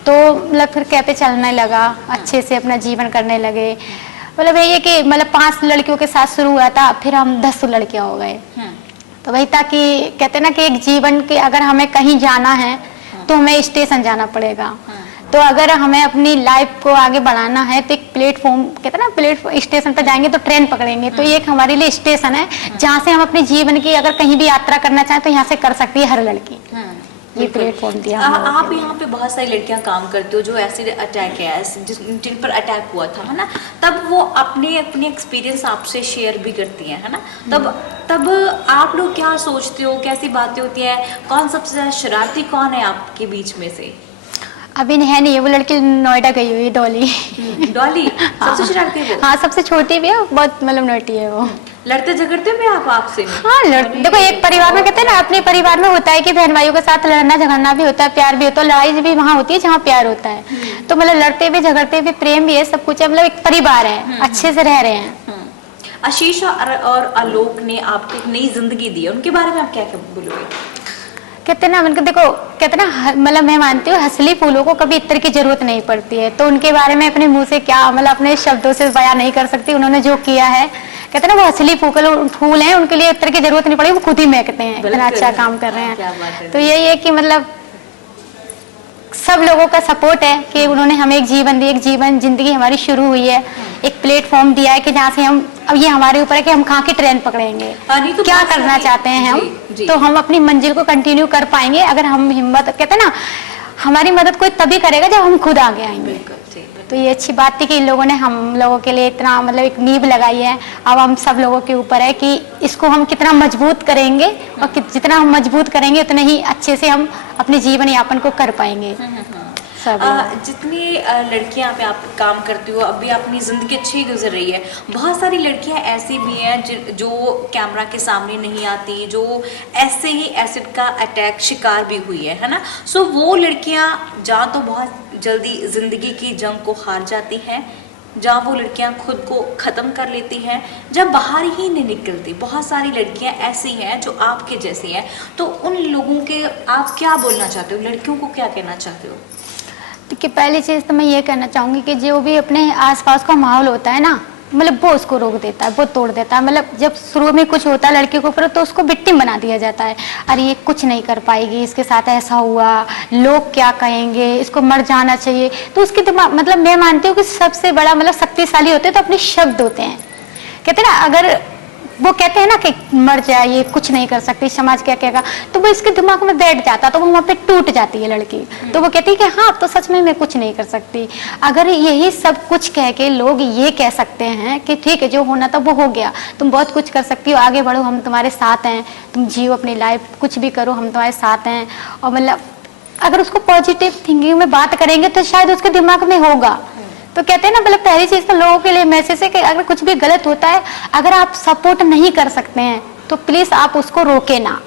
तो मतलब फिर कैफे चलने लगा, अच्छे से अपना जीवन करने लगे। मतलब यही है कि मतलब 5 लड़कियों के साथ शुरू हुआ था, फिर हम 10 लड़कियां हो गए। तो वही था कि कहते ना कि एक जीवन के अगर हमें कहीं जाना है तो हमें स्टेशन जाना पड़ेगा। तो अगर हमें अपनी लाइफ को आगे बढ़ाना है तो एक प्लेटफॉर्म, कहते ना प्लेटफॉर्म स्टेशन पर जाएंगे तो ट्रेन पकड़ेंगे। तो ये एक हमारे लिए स्टेशन है जहाँ से हम अपने जीवन की अगर कहीं भी यात्रा करना चाहें तो यहाँ से कर सकती है हर लड़की। ये प्लेटफॉर्म दिया। आप यहाँ पे बहुत सारी लड़कियां काम करते हो जो एसिड अटैक है, जिन पर अटैक हुआ था, है ना, तब वो अपने एक्सपीरियंस आपसे शेयर भी करती हैं, है ना। तब आप लोग क्या सोचते हो, कैसी बातें होती हैं, कौन सबसे ज्यादा शरारती कौन है आपके बीच में से? अभी है नहीं है, वो लड़की नोएडा गई हुई, डॉली। डॉली सबसे शरारती है वो? हाँ सबसे छोटी भी है, बहुत मतलब नोटी है वो। लड़ते झगड़ते भी आप आपसे? हाँ देखो एक परिवार में कहते हैं ना, अपने परिवार में होता है कि बहन भाइयों के साथ लड़ना झगड़ना भी होता है, प्यार भी होता है। लड़ाई भी वहाँ होती है जहाँ प्यार होता है। तो मतलब लड़ते भी झगड़ते भी, प्रेम भी है, सब कुछ है। मतलब एक परिवार है, अच्छे से रह रहे हैं। आशीष और आलोक ने आपको एक नई जिंदगी दी है, उनके बारे में आप क्या क्या बोलोगे? कहते ना उनके, देखो कहते ना मतलब मैं मानती हूँ असली फूलों को कभी इत्र की जरूरत नहीं पड़ती है। तो उनके बारे में अपने मुंह से क्या मतलब अपने शब्दों से बयां नहीं कर सकती। उन्होंने जो किया है, कहते ना वो असली फूल हैं, उनके लिए इत्र की जरूरत नहीं पड़ी, वो खुद ही महकते हैं, इतना अच्छा काम कर रहे हैं। तो यही है कि मतलब सब लोगों का सपोर्ट है कि उन्होंने हमें एक जीवन दिया, एक जीवन जिंदगी हमारी शुरू हुई है, एक प्लेटफॉर्म दिया है कि जहाँ से हम, अब ये हमारे ऊपर है कि हम कहाँ की ट्रेन पकड़ेंगे, तो क्या करना चाहते हैं हम। तो हम अपनी मंजिल को कंटिन्यू कर पाएंगे अगर हम हिम्मत, कहते हैं ना हमारी मदद कोई तभी करेगा जब हम खुद आगे आएंगे। तो तो ये अच्छी बात थी कि इन लोगों ने हम लोगों के लिए इतना मतलब एक नींव लगाई है। अब हम सब लोगों के ऊपर है कि इसको हम कितना मजबूत करेंगे और जितना हम मजबूत करेंगे उतने ही अच्छे से हम अपने जीवन यापन को कर पाएंगे सब लोग। जितनी लड़कियां पे आप काम करती हो, अभी अपनी ज़िंदगी अच्छी गुजर रही है, बहुत सारी लड़कियां ऐसी भी हैं जो कैमरा के सामने नहीं आती, जो ऐसे ही एसिड का अटैक शिकार भी हुई है ना। सो वो लड़कियां जहाँ तो बहुत जल्दी ज़िंदगी की जंग को हार जाती हैं, जहाँ वो लड़कियां खुद को ख़त्म कर लेती हैं, जब बाहर ही नहीं निकलती। बहुत सारी लड़कियां ऐसी हैं जो आपके जैसी हैं, तो उन लोगों के आप क्या बोलना चाहते हो, लड़कियों को क्या कहना चाहते हो? कि पहली चीज़ तो मैं ये कहना चाहूँगी कि जो भी अपने आसपास का माहौल होता है ना, मतलब वो उसको रोक देता है, वो तोड़ देता है। मतलब जब शुरू में कुछ होता है लड़की के ऊपर तो उसको विक्टिम बना दिया जाता है, अरे ये कुछ नहीं कर पाएगी, इसके साथ ऐसा हुआ, लोग क्या कहेंगे, इसको मर जाना चाहिए। तो उसके दिमाग मतलब मैं मानती हूँ कि सबसे बड़ा मतलब शक्तिशाली होते हैं तो अपने शब्द होते हैं। कहते हैं ना, अगर वो कहते हैं ना कि मर जाए, ये कुछ नहीं कर सकती, समाज क्या कहेगा, तो वो इसके दिमाग में बैठ जाता, तो वो वहाँ पे टूट जाती है लड़की। तो वो कहती है कि हाँ तो सच में मैं कुछ नहीं कर सकती। अगर यही सब कुछ कह के लोग ये कह सकते हैं कि ठीक है जो होना था वो हो गया, तुम बहुत कुछ कर सकती हो, आगे बढ़ो, हम तुम्हारे साथ हैं, तुम जियो अपनी लाइफ, कुछ भी करो, हम तुम्हारे साथ हैं। और मतलब अगर उसको पॉजिटिव थिंकिंग में बात करेंगे तो शायद उसके दिमाग में होगा। तो कहते हैं ना, मतलब पहली चीज तो लोगों के लिए मैसेज है कि अगर कुछ भी गलत होता है, अगर आप सपोर्ट नहीं कर सकते हैं तो प्लीज आप उसको रोके ना।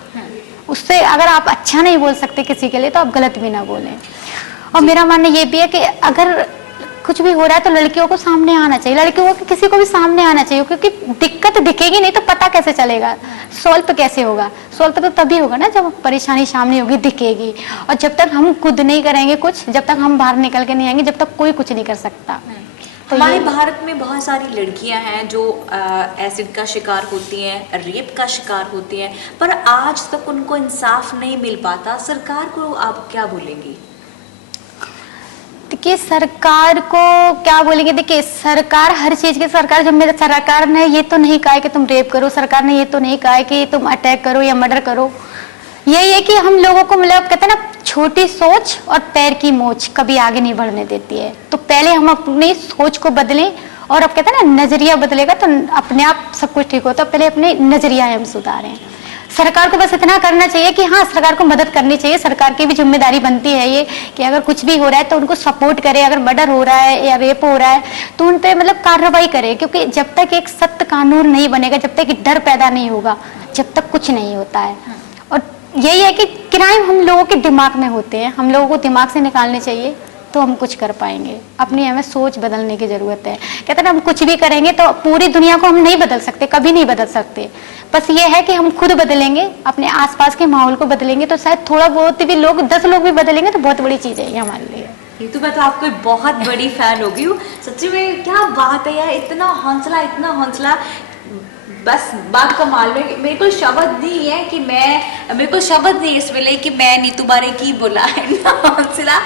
उससे अगर आप अच्छा नहीं बोल सकते किसी के लिए तो आप गलत भी ना बोलें। और मेरा मानना ये भी है कि अगर कुछ भी हो रहा है तो लड़कियों को सामने आना चाहिए, लड़कियों को किसी को भी सामने आना चाहिए, क्योंकि दिक्कत दिखेगी नहीं तो पता कैसे चलेगा, सॉल्व कैसे होगा। सॉल्व तो तभी होगा ना जब परेशानी सामने होगी, दिखेगी। और जब तक हम खुद नहीं करेंगे कुछ, जब तक हम बाहर निकल के नहीं आएंगे, जब तक कोई कुछ नहीं कर सकता। तो हमारे भारत में बहुत सारी लड़कियां हैं जो एसिड का शिकार होती हैं, रेप का शिकार होती हैं, पर आज तक उनको इंसाफ नहीं मिल पाता। सरकार को आप क्या बोलेंगी? देखिए सरकार को क्या बोलेंगे, देखिए सरकार हर चीज की सरकार जिम्मेदार। सरकार ने ये तो नहीं कहा है कि तुम रेप करो, सरकार ने ये तो नहीं कहा है कि तुम अटैक करो या मर्डर करो। यही है कि हम लोगों को मतलब कहते हैं ना, छोटी सोच और पैर की मोच कभी आगे नहीं बढ़ने देती है। तो पहले हम अपनी सोच को बदलें, और अब कहते हैं ना नजरिया बदलेगा तो अपने आप सब कुछ ठीक होता है। पहले अपने नजरिया हम सुधारें। सरकार को बस इतना करना चाहिए कि हाँ सरकार को मदद करनी चाहिए, सरकार की भी जिम्मेदारी बनती है ये कि अगर कुछ भी हो रहा है तो उनको सपोर्ट करे। अगर मर्डर हो रहा है या रेप हो रहा है तो उन पे मतलब कार्रवाई करे, क्योंकि जब तक एक सख्त कानून नहीं बनेगा, जब तक डर पैदा नहीं होगा, जब तक कुछ नहीं होता है। और यही है कि क्राइम हम लोगों के दिमाग में होते हैं, हम लोगों को दिमाग से निकालने चाहिए तो हम कुछ कर पाएंगे। अपनी हमें सोच बदलने की जरूरत है। कहते हैं ना, हम कुछ भी करेंगे तो पूरी दुनिया को हम नहीं बदल सकते, कभी नहीं बदल सकते। बस ये है कि हम खुद बदलेंगे, अपने आसपास के माहौल को बदलेंगे तो शायद थोड़ा बहुत भी लोग, 10 लोग भी बदलेंगे तो बहुत बड़ी चीज है ये हमारे लिए। ये तो मैं तो आपको बहुत बड़ी फैन हो गई हूँ सच्ची में। क्या बात है यार, इतना हौसला, इतना हौसला, बस बात कमाल में। मेरे को शब्द नहीं है कि मेरे को शब्द नहीं इस वेले कि मैं नीतू बारे की बोला है ना हौसला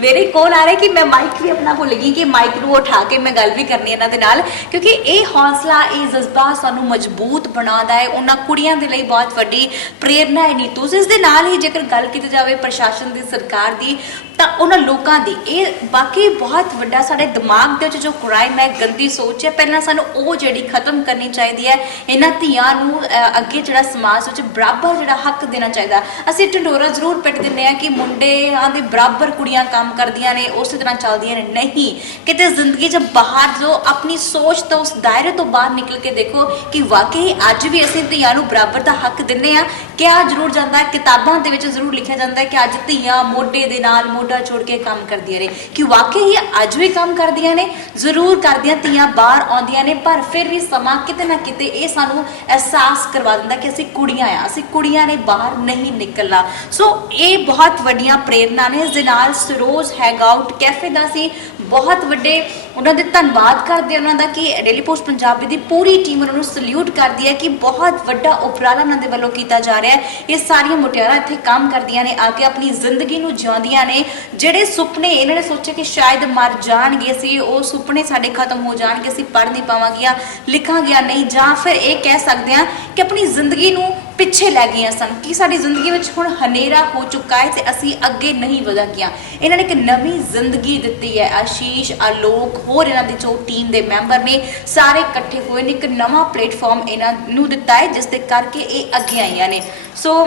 मेरे कोल आ रहा है कि मैं माइक भी अपना भुलगी कि माइक ਨੂੰ उठा के मैं गल भी करनी ਇਹਨਾਂ ਦੇ ਨਾਲ, क्योंकि ਇਹ हौसला, ਇਹ ਜਜ਼ਬਾ ਸਾਨੂੰ ਮਜ਼ਬੂਤ ਬਣਾਉਂਦਾ ਹੈ। ਉਹਨਾਂ ਕੁੜੀਆਂ ਦੇ ਲਈ ਬਹੁਤ ਵੱਡੀ ਪ੍ਰੇਰਨਾ ਹੈ ਨੀਤੂ। ਇਸ ਦੇ ਨਾਲ ਹੀ ਜੇਕਰ ਗੱਲ ਕੀਤੀ ਜਾਵੇ ਪ੍ਰਸ਼ਾਸਨ ਦੀ, ਸਰਕਾਰ ਦੀ, ਤਾਂ ਉਹਨਾਂ ਲੋਕਾਂ ਦੀ ਇਹ ਬਾਕੀ ਬਹੁਤ ਵੱਡਾ ਸਾਡੇ ਦਿਮਾਗ ਦੇ ਵਿੱਚ ਜੋ ਕ੍ਰਾਈਮ ਹੈ, ਗੰਦੀ ਸੋਚ ਹੈ, ਪਹਿਲਾਂ ਸਾਨੂੰ ਉਹ ਜਿਹੜੀ ਖਤਮ ਕਰਨੀ ਚਾਹੀਦੀ ਹੈ। ਇਹਨਾਂ ਧੀਆਂ ਨੂੰ ਅੱਗੇ ਜਿਹੜਾ ਸਮਾਜ ਵਿੱਚ ਬਰਾਬਰ ਜਿਹੜਾ ਹੱਕ ਦੇਣਾ ਚਾਹੀਦਾ। ਅਸੀਂ ਢੰਡੋਰਾ ਜ਼ਰੂਰ ਪਿੱਟ ਦਿੰਦੇ ਹਾਂ ਕਿ ਮੁੰਡਿਆਂ ਦੇ ਬਰਾਬਰ ਕੁੜੀਆਂ ਕੰਮ ਕਰਦੀਆਂ ਨੇ, ਉਸੇ ਤਰ੍ਹਾਂ ਚੱਲਦੀਆਂ ਨੇ। ਨਹੀਂ, ਕਿਤੇ ਜ਼ਿੰਦਗੀ 'ਚ ਬਾਹਰ ਜੋ ਆਪਣੀ ਸੋਚ ਤੋਂ ਉਸ ਦਾਇਰੇ ਤੋਂ ਬਾਹਰ ਨਿਕਲ ਕੇ ਦੇਖੋ ਕਿ ਵਾਕਈ ਅੱਜ ਵੀ ਅਸੀਂ ਧੀਆਂ ਨੂੰ ਬਰਾਬਰ ਦਾ ਹੱਕ ਦਿੰਦੇ ਹਾਂ। ਕਿਹਾ ਜ਼ਰੂਰ ਜਾਂਦਾ, ਕਿਤਾਬਾਂ ਦੇ ਵਿੱਚ ਜ਼ਰੂਰ ਲਿਖਿਆ ਜਾਂਦਾ ਕਿ ਅੱਜ ਧੀਆਂ ਮੋਢੇ ਦੇ ਨਾਲ ਮੋਢਾ ਜੋੜ ਕੇ ਕੰਮ ਕਰਦੀਆਂ ਨੇ, ਕਿ ਵਾਕਈ ਅੱਜ ਵੀ ਕੰਮ ਕਰਦੀਆਂ ਨੇ, ਜ਼ਰੂਰ ਕਰਦੀਆਂ। ਧੀਆਂ ਬਾਹਰ ਆਉਂਦੀਆਂ ਨੇ, ਪਰ ਫਿਰ ਵੀ ਸਮਾਂ ਕਿਤੇ ਨਾ ਕਿਤੇ ਇਹ ਸਾਨੂੰ ਅਹਿਸਾਸ ਕਰਵਾ ਦਿੰਦਾ ਕਿ ਅਸੀਂ ਕੁੜੀਆਂ ਆ, ਅਸੀਂ ਕੁੜੀਆਂ ਨੇ ਬਾਹਰ ਨਹੀਂ ਨਿਕਲਣਾ। ਸੋ ਇਹ ਬਹੁਤ ਵੱਡੀਆਂ ਪ੍ਰੇਰਨਾ ਨੇ। ਇਸ ਦੇ ਨਾਲ ਸਰੋਜ ਹੈਂਗ ਆਊਟ ਕੈਫੇ ਦਾ ਅਸੀਂ ਬਹੁਤ ਵੱਡੇ ਉਹਨਾਂ ਦੇ ਧੰਨਵਾਦ ਕਰਦੇ ਉਹਨਾਂ ਦਾ ਕਿ ਡੇਲੀ ਪੋਸਟ ਪੰਜਾਬੀ ਦੀ ਪੂਰੀ ਟੀਮ ਉਹਨਾਂ ਨੂੰ ਸਲੂਟ ਕਰਦੀ ਹੈ ਕਿ ਬਹੁਤ ਵੱਡਾ ਉਪਰਾਲਾ ਉਹਨਾਂ ਦੇ ਵੱਲੋਂ ਕੀਤਾ ਜਾ ਰਿਹਾ ਹੈ। ਇਹ ਸਾਰੀਆਂ ਮੁਟਿਆਰਾਂ ਇੱਥੇ ਕੰਮ ਕਰਦੀਆਂ ਨੇ, ਆ ਕੇ ਆਪਣੀ ਜ਼ਿੰਦਗੀ ਨੂੰ ਜਿਉਂਦੀਆਂ ਨੇ। ਜਿਹੜੇ ਸੁਪਨੇ ਇਹਨਾਂ ਨੇ ਸੋਚੇ ਕਿ ਸ਼ਾਇਦ ਮਰ ਜਾਣਗੇ ਅਸੀਂ, ਉਹ ਸੁਪਨੇ ਸਾਡੇ ਖਤਮ ਹੋ ਜਾਣਗੇ, ਅਸੀਂ ਪੜ੍ਹ ਨਹੀਂ ਪਾਵਾਂਗੀਆਂ, ਲਿਖਾਂਗੀਆਂ ਨਹੀਂ, ਜਾਂ ਫਿਰ ਇਹ ਕਹਿ ਸਕਦੇ ਹਾਂ ਕਿ ਆਪਣੀ ਜ਼ਿੰਦਗੀ ਨੂੰ ਪਿੱਛੇ ਲੈ ਗਈਆਂ ਸਨ ਕਿ ਸਾਡੀ ਜ਼ਿੰਦਗੀ ਵਿੱਚ ਹੁਣ ਹਨੇਰਾ ਹੋ ਚੁੱਕਾ ਹੈ ਤੇ ਅਸੀਂ ਅੱਗੇ ਨਹੀਂ ਵਧਾਂਗੀਆਂ। ਇਹਨਾਂ ਨੇ ਇੱਕ ਨਵੀਂ ਜ਼ਿੰਦਗੀ ਦਿੱਤੀ ਹੈ। ਆਸ਼ੀਸ਼, ਆਲੋਕ, ਹੋਰ ਇਹਨਾਂ ਦੀ ਜੋ ਟੀਮ ਦੇ ਮੈਂਬਰ ਨੇ ਸਾਰੇ ਇਕੱਠੇ ਹੋਏ ਨੇ, ਇੱਕ ਨਵਾਂ प्लेटफॉर्म ਇਹਨਾਂ ਨੂੰ ਦਿੱਤਾ ਹੈ जिस दे करके ये अगे आईयां ने। सो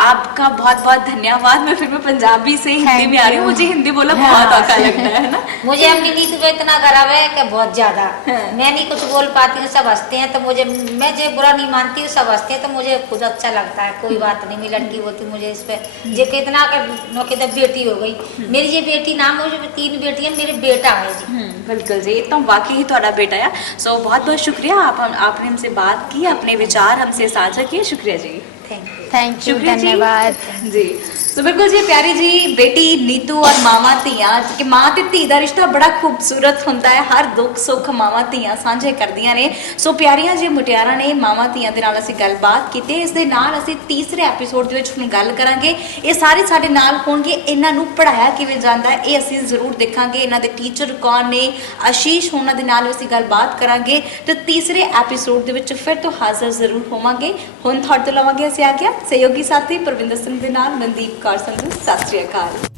आपका बहुत बहुत धन्यवाद। मैं फिर पंजाबी से हिंदी में आ रही हूँ, मुझे हिंदी बोलना बहुत औखा लगता है ना। मुझे अपनी नीतू पे इतना खराब है कि बहुत ज्यादा मैं नहीं कुछ बोल पाती हूँ, सब हंसते हैं तो मुझे, मैं जो बुरा नहीं मानती हूँ, सब हंसते हैं तो मुझे खुद अच्छा लगता है। कोई बात नहीं, मेरी लड़की बोलती मुझे इस पे जो कितना नौके तक बेटी हो गई मेरी, ये बेटी नाम मुझे 3 बेटियां, मेरे बेटा है जी। बिल्कुल जी, तो वाकई ही थोड़ा बेटा है। सो बहुत बहुत शुक्रिया, आपने हमसे बात की, अपने विचार हमसे साझा किए, शुक्रिया जी। थैंक यू, धन्यवाद जी। तो बिल्कुल जी, प्यारी जी बेटी नीतू और मावा ਧੀਆਂ ਕਿ ਮਾਂ ਤੇ ਧੀ ਦਾ ਰਿਸ਼ਤਾ ਬੜਾ ਖੂਬਸੂਰਤ ਹੁੰਦਾ ਹੈ। ਹਰ ਦੁੱਖ ਸੁੱਖ ਮਾਵਾ ਧੀਆਂ ਸਾਂਝੇ ਕਰਦੀਆਂ ਨੇ। ਸੋ ਪਿਆਰੀਆਂ ਜੀ ਮੁਟਿਆਰਾਂ ਨੇ ਮਾਵਾ ਧੀਆਂ ਦੇ ਨਾਲ ਅਸੀਂ ਗੱਲਬਾਤ ਕੀਤੀ। ਇਸ ਦੇ ਨਾਲ ਅਸੀਂ ਤੀਸਰੇ ਐਪੀਸੋਡ ਦੇ ਵਿੱਚ ਹੁਣ ਗੱਲ ਕਰਾਂਗੇ। ਇਹ ਸਾਰੇ ਸਾਡੇ ਨਾਲ ਹੋਣਗੇ, ਇਹਨਾਂ ਨੂੰ ਪੜਾਇਆ ਕਿਵੇਂ ਜਾਂਦਾ ਹੈ ਇਹ ਅਸੀਂ ਜ਼ਰੂਰ ਦੇਖਾਂਗੇ। ਇਹਨਾਂ ਦੇ ਟੀਚਰ ਕੌਣ ਨੇ, ਆਸ਼ੀਸ਼ ਉਹਨਾਂ ਦੇ ਨਾਲ ਅਸੀਂ ਗੱਲਬਾਤ ਕਰਾਂਗੇ ਤੇ ਤੀਸਰੇ ਐਪੀਸੋਡ ਦੇ ਵਿੱਚ ਫਿਰ ਤੋਂ ਹਾਜ਼ਰ ਜ਼ਰੂਰ ਹੋਵਾਂਗੇ। ਹੁਣ ਤੁਹਾਡੇ ਤੋਂ ਲਵਾਂਗੇ ਅਸੀਂ ਆ ਗਿਆ ਸਹਿਯੋਗੀ ਸਾਥੀ ਪ੍ਰਵਿੰਦਰ ਸਿੰਘ ਦੇ ਨਾਲ ਮਨਦੀਪ ਕੌਰ ਸੰਧੂ। ਸਤਿ ਸ਼੍ਰੀ ਅਕਾਲ।